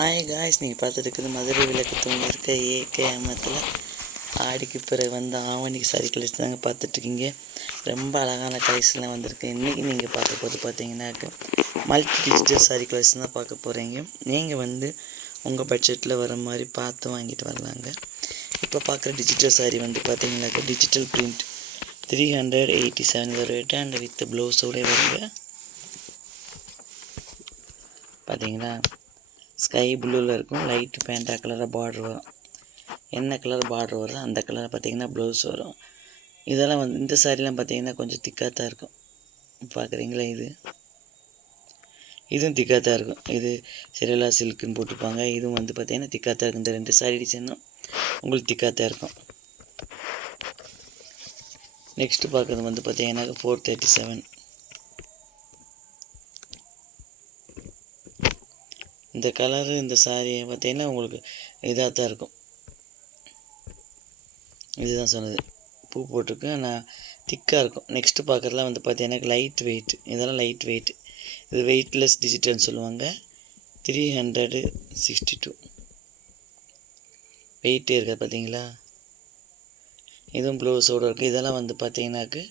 Hi guys நீங்கள் பார்த்துருக்குது மதுரை விளக்கு தூங்கி இருக்க ஏகே அமத்தில். ஆடிக்கு பிறகு வந்து ஆவணிக்கு சாரி கழிச்சு தாங்க பார்த்துட்ருக்கீங்க. ரொம்ப அழகான கலெக்ஷன்லாம் வந்திருக்கு. இன்றைக்கி நீங்கள் பார்க்க போது பார்த்தீங்கன்னாக்க மல்டி டிஜிட்டல் சாரி கலெக்ஷன் தான் பார்க்க போகிறீங்க நீங்கள் வந்து உங்கள் பட்ஜெட்டில் வர மாதிரி பார்த்து வாங்கிட்டு வரலாங்க. இப்போ பார்க்குற டிஜிட்டல் சாரி வந்து பார்த்தீங்கன்னாக்க digital print three hundred eighty seven வரும் அண்ட் வித் ப்ளவுஸோடய வருங்க. பார்த்தீங்களா? ஸ்கை ப்ளூவில் இருக்கும். லைட் பேண்டா கலராக பார்டர் வரும். என்ன கலர் பார்டர் வருதோ அந்த கலர் பார்த்தீங்கன்னா ப்ளவுஸ் வரும். இதெல்லாம் வந்து இந்த சாரிலாம் பார்த்திங்கன்னா கொஞ்சம் திக்காக தான் இருக்கும். பார்க்குறீங்களா இது? இதுவும் திக்காக தான் இருக்கும். இது சிரலா சில்க்குன்னு போட்டிருப்பாங்க. இதுவும் வந்து பார்த்திங்கன்னா திக்காக தான் இருக்கும். இந்த ரெண்டு சாரி டிசைனும் உங்களுக்கு திக்காக தான் இருக்கும். நெக்ஸ்ட்டு பார்க்குறது வந்து பார்த்தீங்கன்னாக்கா ஃபோர் தேர்ட்டி செவன் இந்த கலரு இந்த சாரி பார்த்திங்கன்னா உங்களுக்கு இதாக தான் இருக்கும். இதுதான் சொன்னது. பூ போட்டிருக்கு ஆனால் திக்காக இருக்கும். நெக்ஸ்ட்டு பார்க்குறதுலாம் வந்து பார்த்தீங்கன்னா லைட் வெயிட் இதெல்லாம் லைட் வெயிட் இது வெயிட்லெஸ் டிஜிட்டல்னு சொல்லுவாங்க. த்ரீ ஹண்ட்ரடு சிக்ஸ்டி டூ வெயிட்டே இருக்காது பார்த்தீங்களா? இதுவும் ப்ளவுஸோடு இருக்குது இதெல்லாம் வந்து பார்த்தீங்கன்னாக்கு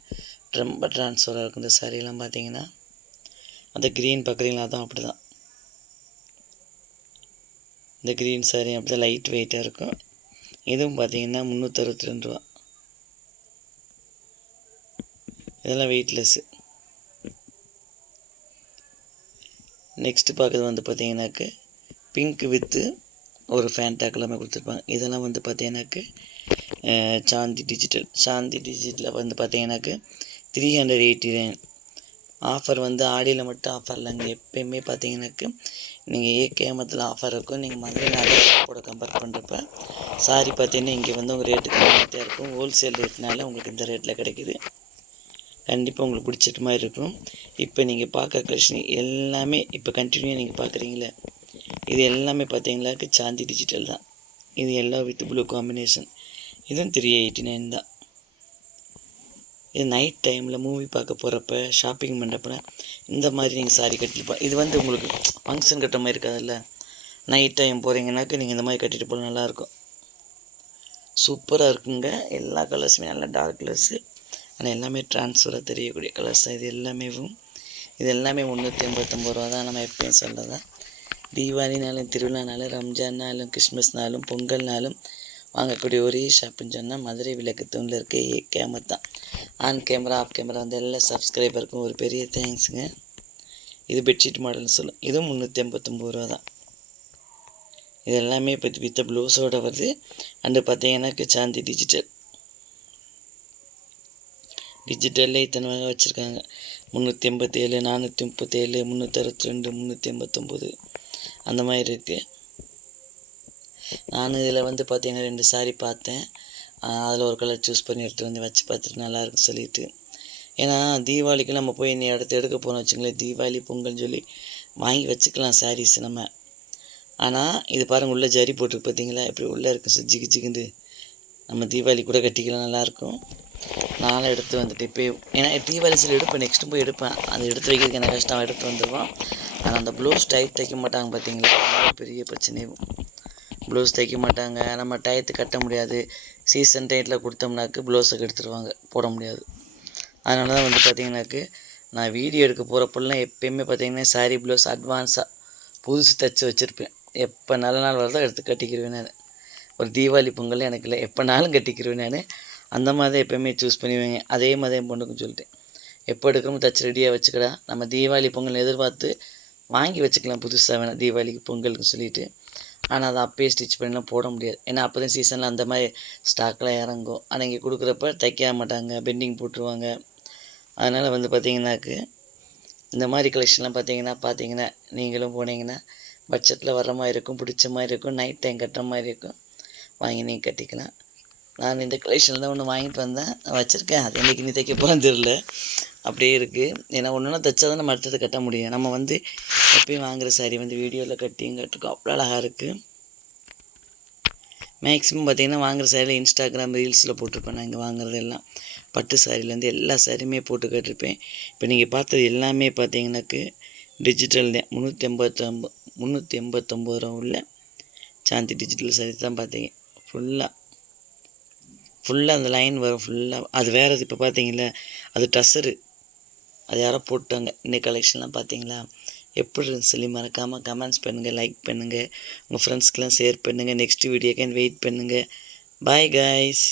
ரொம்ப ட்ரான்ஸ்ஃபராக இருக்கும். இந்த சாரியெல்லாம் பார்த்தீங்கன்னா. அந்த க்ரீன் பார்க்குறீங்களா? அதான் அப்படி தான் இந்த க்ரீன் சாரி அப்படி தான் லைட் வெயிட்டாக இருக்கும். இதுவும் பார்த்தீங்கன்னா முந்நூற்றறுபத்தி ரெண்டு ரூபா. இதெல்லாம் வெயிட்லெஸ்ஸு நெக்ஸ்ட்டு பார்க்குறது வந்து பார்த்தீங்கன்னாக்கு பிங்க் வித்து ஒரு ஃபேண்டா எல்லாமே கொடுத்துருப்பாங்க. இதெல்லாம் வந்து பார்த்தீங்கன்னாக்கு சாந்தி டிஜிட்டல் சாந்தி டிஜிட்டலில் வந்து பார்த்தீங்கன்னாக்கு three hundred eighty nine offer வந்து ஆடியில் மட்டும் ஆஃபர் இல்லைங்க. எப்பயுமே பார்த்தீங்கன்னாக்கு நீங்கள் ஏ ஆஃபர் இருக்கும். நீங்கள் மதுரை கூட கம்பேர் பண்ணுறப்ப சாரி பார்த்தீங்கன்னா இங்கே வந்து உங்கள் ரேட்டு கம்மியாக இருக்கும். ஹோல்சேல் ரேட்னால உங்களுக்கு இந்த ரேட்டில் கிடைக்குது. கண்டிப்பாக உங்களுக்கு பிடிச்சிட்டு மாதிரி இருக்கும். இப்போ நீங்கள் பார்க்குற கலெக்ஷன் எல்லாமே இப்போ கண்டினியூ நீங்கள் பார்க்குறீங்களே இது எல்லாமே பார்த்தீங்களாக்கு சாந்தி டிஜிட்டல் தான். இது எல்லாம் வித் ப்ளூ காம்பினேஷன் இதுவும் த்ரீ எயிட்டி நைன் தான். இது நைட் டைமில் மூவி பார்க்க போகிறப்ப ஷாப்பிங் பண்ணுறப்ப இந்த மாதிரி நீங்கள் சாரி கட்டிட்டு இது வந்து உங்களுக்கு ஃபங்க்ஷன் கட்டுற மாதிரி இருக்காதுல்ல? நைட் டைம் போகிறீங்கனாக்க நீங்கள் இந்த மாதிரி கட்டிட்டு போனால் நல்லாயிருக்கும் சூப்பராக இருக்குங்க. எல்லா கலர்ஸுமே நல்லா டார்க் கலர்ஸு ஆனால் எல்லாமே ட்ரான்ஸ்ஃபராக தெரியக்கூடிய கலர்ஸ் தான். இது எல்லாமே இது எல்லாமே முந்நூற்றி ஐம்பத்தொம்பது ரூபா தான் நம்ம எப்பயும் சொல்கிறதா தீபாவளினாலும் திருவிழானாலும் ரம்ஜான்னாலும் கிறிஸ்மஸ்னாலும் பொங்கல்னாலும் வாங்கக்கூடிய ஒரே ஷாப்புன்னு சொன்னால் மதுரை விளக்கு தூணில் இருக்க ஏ கேமரா தான். ஆன் கேமரா ஆஃப் கேமரா வந்து எல்லா சப்ஸ்கிரைபருக்கும் ஒரு பெரிய தேங்க்ஸுங்க இது பெட்ஷீட் மாடல்னு சொல்லும் இதுவும் முந்நூற்றி ஐம்பத்தொம்பது ரூபா தான். இது எல்லாமே இப்போ வித்த ப்ளவுஸோடு வருது. அண்டு பார்த்தீங்கன்னாக்கு சாந்தி டிஜிட்டல் டிஜிட்டலில் இத்தனை வகை வச்சுருக்காங்க. முந்நூற்றி எண்பத்தேழு நானூற்றி முப்பத்தேழு முந்நூற்றி அறுபத்தி ரெண்டு முந்நூற்றி எண்பத்தொம்போது. அந்த மாதிரி இருக்குது நான் இதில் வந்து பார்த்தீங்கன்னா ரெண்டு சாரி பார்த்தேன். அதில் ஒரு கலர் சூஸ் பண்ணி எடுத்து வந்து வச்சு பார்த்துட்டு நல்லாயிருக்கும் சொல்லிட்டு. ஏன்னா தீபாவளிக்கு நம்ம போய் நீ இடத்த எடுக்க போனோம் வச்சுங்களேன் தீபாவளி பொங்கல்னு சொல்லி வாங்கி வச்சுக்கலாம் சாரீஸ் நம்ம. ஆனால் இது பாருங்கள் உள்ளே ஜரி போட்டுருக்கு பார்த்தீங்களா இப்படி உள்ளே இருக்கும் ஜிகு ஜிகிந்து நம்ம தீபாவளி கூட கட்டிக்கலாம் நல்லாயிருக்கும் நானும் எடுத்து வந்துட்டு இப்போ ஏன்னா தீபாவளி சில எடுப்பேன் நெக்ஸ்ட்டு போய் எடுப்பேன். அதை எடுத்து வைக்கிறதுக்கு எனக்கு கஷ்டம்? எடுத்து வந்துடுவோம் ஆனால் அந்த ப்ளவுஸ் டைட் தைக்க மாட்டாங்க பார்த்தீங்களா பெரிய பிரச்சனையும். ப்ளவுஸ் தைக்க மாட்டாங்க. நம்ம டயத்து கட்ட முடியாது. சீசன் டயத்தில் கொடுத்தோம்னாக்கு ப்ளவுஸுக்கு எடுத்துருவாங்க போட முடியாது. அதனால தான் வந்து பார்த்திங்கனாக்கு நான் வீடியோ எடுக்க போகிறப்பெல்லாம் எப்போயுமே பார்த்திங்கன்னா சாரீ ப்ளவுஸ் அட்வான்ஸாக புதுசு தைச்சி வச்சுருப்பேன். எப்போ நல்ல நாள் வரதோ எடுத்து கட்டிக்கிடுவேன் நான். ஒரு தீபாவளி பொங்கல் எனக்கு இல்லை. எப்போனாலும் கட்டிக்கிடுவேன் நான். அந்த மாதிரி எப்போயுமே சூஸ் பண்ணுவேங்க அதே மாதிரி என் பொண்ணுக்கும் சொல்லிட்டேன். எப்போ எடுக்கிறோமோ தச்சு ரெடியாக வச்சுக்கடா. நம்ம தீபாவளி பொங்கல் எதிர்பார்த்து வாங்கி வச்சுக்கலாம். புதுசாக வேணாம். தீபாவளிக்கு பொங்கலுக்கு சொல்லிவிட்டு ஆனால் அதை அப்பயே ஸ்டிச் பண்ணலாம் போட முடியாது. ஏன்னா அப்போ தான் சீசனில் அந்த மாதிரி ஸ்டாக்லாம் இறங்கும். ஆனால் இங்கே கொடுக்குறப்ப தைக்க மாட்டாங்க. பெண்டிங் போட்டுருவாங்க. அதனால் வந்து பார்த்திங்கனாக்கு இந்த மாதிரி கலெக்ஷன்லாம் பார்த்தீங்கன்னா பார்த்தீங்கன்னா நீங்களும் போனீங்கன்னா பட்ஜெட்டில் வர மாதிரி இருக்கும் பிடிச்ச மாதிரி இருக்கும் நைட் டைம் கட்டுற மாதிரி இருக்கும். வாங்கி நீங்கள் கட்டிக்கலாம். நான் இந்த கலெக்ஷனில் தான் ஒன்று வாங்கிட்டு வந்தேன். வச்சுருக்கேன். அது என்றைக்கு நீ தைக்க போகிறேன் தெரில அப்படியே இருக்குது ஏன்னா ஒன்றுனா தைச்சா தான் நம்ம அடுத்தது கட்ட முடியும். நம்ம வந்து எப்பயும் வாங்குகிற சாரி வந்து வீடியோவில் கட்டியும் கட்டுக்கும் அவ்வளோ அழகாக இருக்குது மேக்ஸிமம் பார்த்திங்கன்னா வாங்குகிற சாரியில் இன்ஸ்டாகிராம் ரீல்ஸில் போட்டிருப்பேன். நான் இங்கே வாங்குறது எல்லாம். பட்டு சாரிலேருந்து எல்லா சாரியுமே போட்டு கட்டிருப்பேன். இப்போ நீங்கள் பார்த்தது எல்லாமே பார்த்தீங்கன்னாக்கு டிஜிட்டல் தான். முந்நூற்றி எண்பத்தொம்பது முந்நூற்றி எண்பத்தொம்போது ரூபா உள்ள சாந்தி டிஜிட்டல் சாரி தான் பார்த்தீங்க ஃபுல்லாக ஃபுல்லாக அந்த லைன் வரும். ஃபுல்லாக அது வேறு இப்போ பார்த்தீங்களா அது டஸ்ஸரு அது யாரோ போட்டாங்க. இந்த கலெக்ஷன்லாம் பார்த்தீங்களா? எப்படி இருந்துச்சு சொல்லி மறக்காமல் கமெண்ட்ஸ் பண்ணுங்கள் லைக் பண்ணுங்கள் உங்கள் ஃப்ரெண்ட்ஸ்க்கெலாம் ஷேர் பண்ணுங்கள் நெக்ஸ்ட் வீடியோக்கு வெயிட் பண்ணுங்கள் பாய் கைஸ்